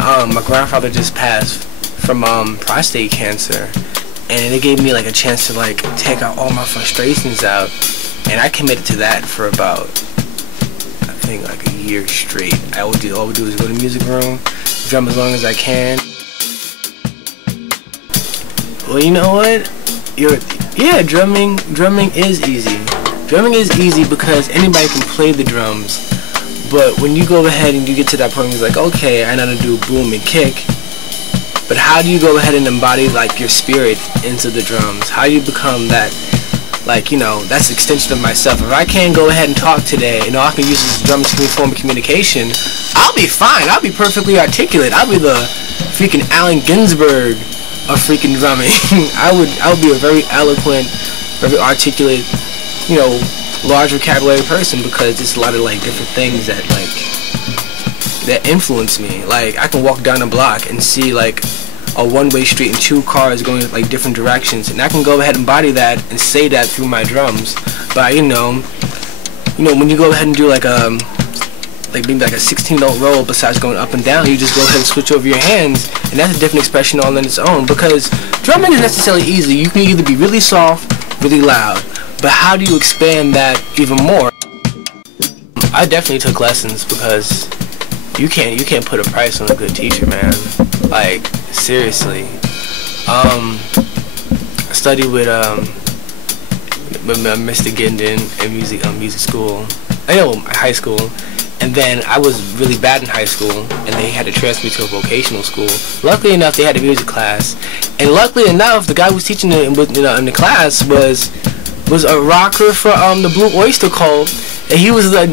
my grandfather just passed from prostate cancer, and it gave me like a chance to like take out all my frustrations out, and I committed to that for about, I think, like a year straight. All I would do is go to the music room, drum as long as I can. Well, you know what? Yeah, drumming is easy. Drumming is easy because anybody can play the drums. But when you go ahead and you get to that point where you're like, okay, I know how to do boom and kick, but how do you go ahead and embody like your spirit into the drums? How do you become that, like, you know, that's an extension of myself? If I can't go ahead and talk today, and all I can use this drum as a form of communication, I'll be fine. I'll be perfectly articulate. I'll be the freaking Allen Ginsberg of freaking drumming. I would be a very eloquent, very articulate, you know, large vocabulary person, because it's a lot of like different things that influence me. Like, I can walk down a block and see like a one-way street and two cars going like different directions, and I can go ahead and embody that and say that through my drums. But you know, when you go ahead and do like maybe like a 16-note roll, besides going up and down, you just go ahead and switch over your hands, and that's a different expression all on its own. Because drumming isn't necessarily easy. You can either be really soft, really loud, but how do you expand that even more? I definitely took lessons, because you can't put a price on a good teacher, man. Like, seriously. I studied with Mr. Gindin in music school. High school. And then I was really bad in high school, and they had to transfer me to a vocational school. Luckily enough, they had a music class, and luckily enough, the guy who was teaching in the class was a rocker for the Blue Oyster Cult, and he was like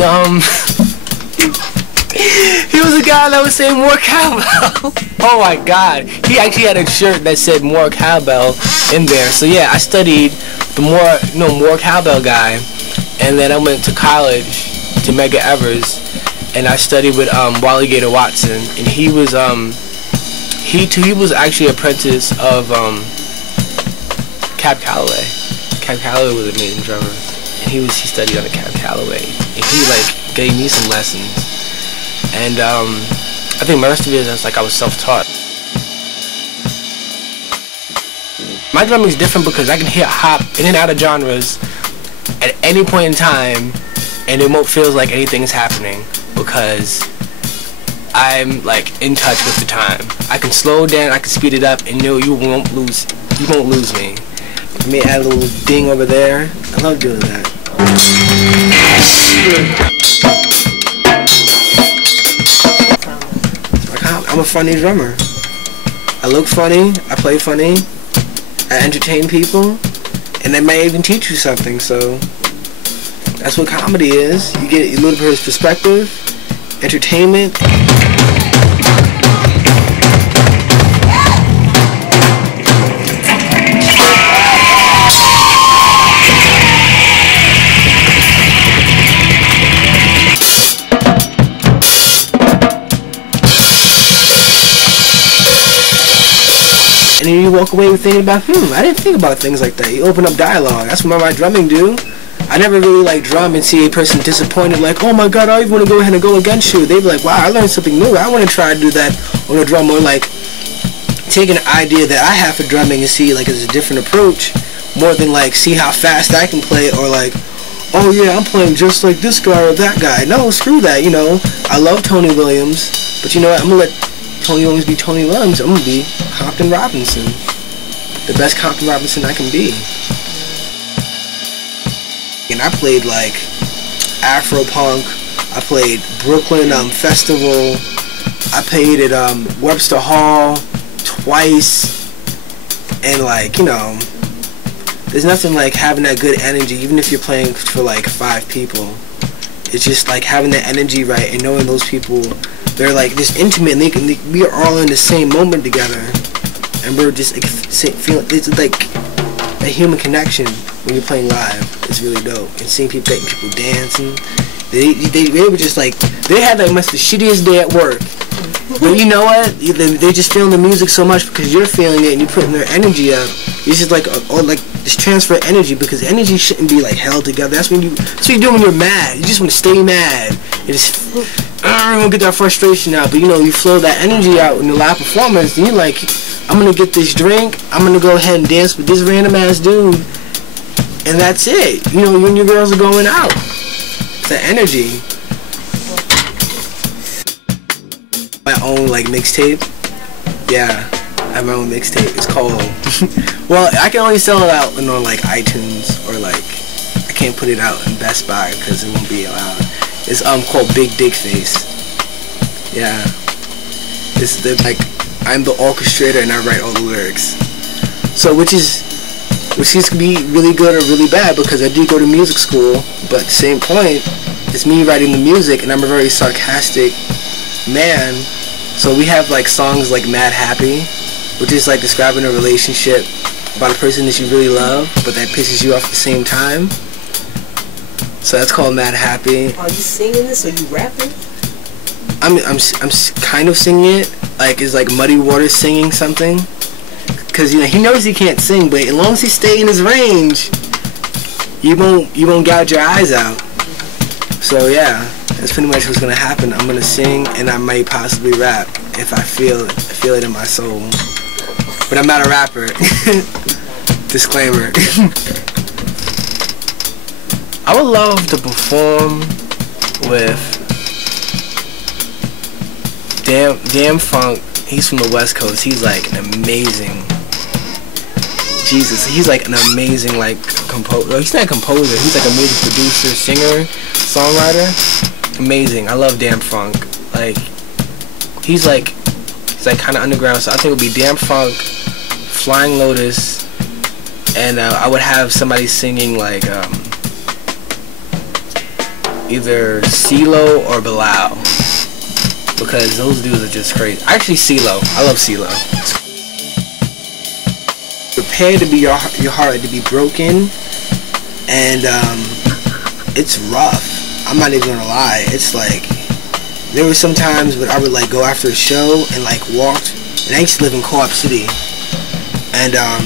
he was a guy that was saying more cowbell. Oh my God, he actually had a shirt that said more cowbell in there. So yeah, I studied the more cowbell guy, and then I went to college to Medgar Evers, and I studied with Wally Gator Watson, and he was actually an apprentice of Cab Calloway. Cab Calloway was an amazing drummer, and he studied under Cab Calloway, and he like gave me some lessons, and I think most of it is like I was self-taught. My drumming is different because I can hop in and out of genres at any point in time, and it won't feel like anything's happening, because I'm like in touch with the time. I can slow down, I can speed it up, and you won't lose me. Let me add a little ding over there. I love doing that. I'm a funny drummer. I look funny, I play funny, I entertain people, and I may even teach you something. So that's what comedy is. You get a little bit of perspective, entertainment. And then you walk away with thinking about, I didn't think about things like that. You open up dialogue. That's what my drumming do. I never really like drum and see a person disappointed, like, oh my God, I even want to go ahead and go against you. They'd be like, wow, I learned something new. I want to try to do that on a drum, or like take an idea that I have for drumming and see like it's a different approach, more than like see how fast I can play, or like, oh yeah, I'm playing just like this guy or that guy. No, screw that. You know, I love Tony Williams, but you know what? I'm gonna let Tony Williams be Tony Williams. I'm gonna be Compton Robinson, the best Compton Robinson I can be. And I played like Afro Punk, I played Brooklyn Festival, I played at Webster Hall twice, and like, you know, there's nothing like having that good energy, even if you're playing for like 5 people. It's just like having that energy right, and knowing those people, they're like just intimate, and we are all in the same moment together, and we're just like, feeling, it's like a human connection when you're playing live. It's really dope. And seeing people dancing, they were just like, they had like the shittiest day at work, but you know what, they just feeling the music so much because you're feeling it and you're putting their energy up. It's just like this transfer energy, because energy shouldn't be like held together. That's what you do when you're mad. You just want to stay mad. You just want to get that frustration out. But you know, you flow that energy out in the live performance. And you're like, I'm gonna get this drink. I'm gonna go ahead and dance with this random ass dude, and that's it. You know, you and your girls are going out. It's the energy. My own like mixtape. Yeah. I have my own mixtape. It's called well, I can only sell it out on like iTunes, or like I can't put it out in Best Buy because it won't be allowed. It's called Big Dick Face. Yeah. It's like I'm the orchestrator and I write all the lyrics. So which can be really good or really bad, because I do go to music school, but at the same point, it's me writing the music and I'm a very sarcastic man. So we have like songs like Mad Happy, which is like describing a relationship about a person that you really love, but that pisses you off at the same time. So that's called Mad Happy. Are you singing this or you rapping? I'm kind of singing it. Like it's like Muddy Waters singing something, because you know he knows he can't sing, but as long as he stay in his range, you won't gouge your eyes out. So yeah, that's pretty much what's gonna happen. I'm gonna sing and I might possibly rap if I feel it in my soul. But I'm not a rapper. Disclaimer. I would love to perform with Damn Funk. He's from the West Coast. He's like an amazing, Jesus, he's like an amazing like composer. He's not a composer. He's like a music producer, singer, songwriter. Amazing. I love Damn Funk. Like he's like kind of underground. So I think it would be Damn Funk, Flying Lotus, and I would have somebody singing like either CeeLo or Bilal, because those dudes are just crazy. Actually, CeeLo. I love CeeLo. Prepare to be your heart to be broken, and it's rough. I'm not even gonna lie. It's like there were some times when I would like go after a show and like walked, and I used to live in Co-op City, and I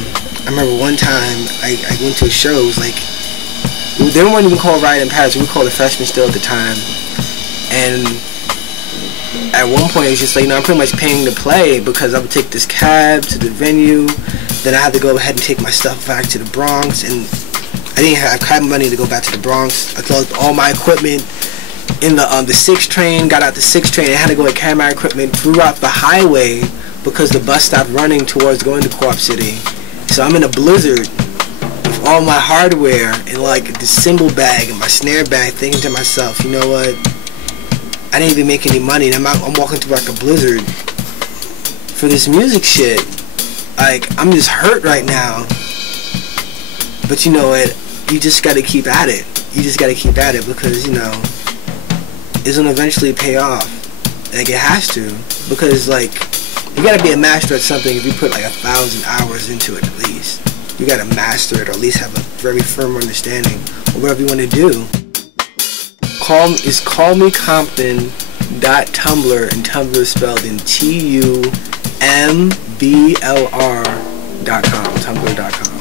remember one time I went to a show. It was like they weren't even called Riot in Paris. We were called the Freshmen still at the time, and at one point it was just like, you know, I'm pretty much paying to play, because I would take this cab to the venue, then I had to go ahead and take my stuff back to the Bronx, and I didn't have cab money to go back to the Bronx. I closed all my equipment in the 6 train, got out the 6 train, and had to go and carry my equipment throughout the highway because the bus stopped running towards going to Co-op City. So I'm in a blizzard with all my hardware and like the cymbal bag and my snare bag, thinking to myself, you know what? I didn't even make any money, and I'm walking through like a blizzard for this music shit. Like, I'm just hurt right now. But you know what? You just gotta keep at it. You just gotta keep at it, because, you know, it's gonna eventually pay off. Like, it has to. Because, like, you gotta be a master at something if you put like 1,000 hours into it at least. You gotta master it, or at least have a very firm understanding of whatever you wanna do. Call me Compton.tumblr, and Tumblr is spelled in TUMBLR.com, Tumblr.com.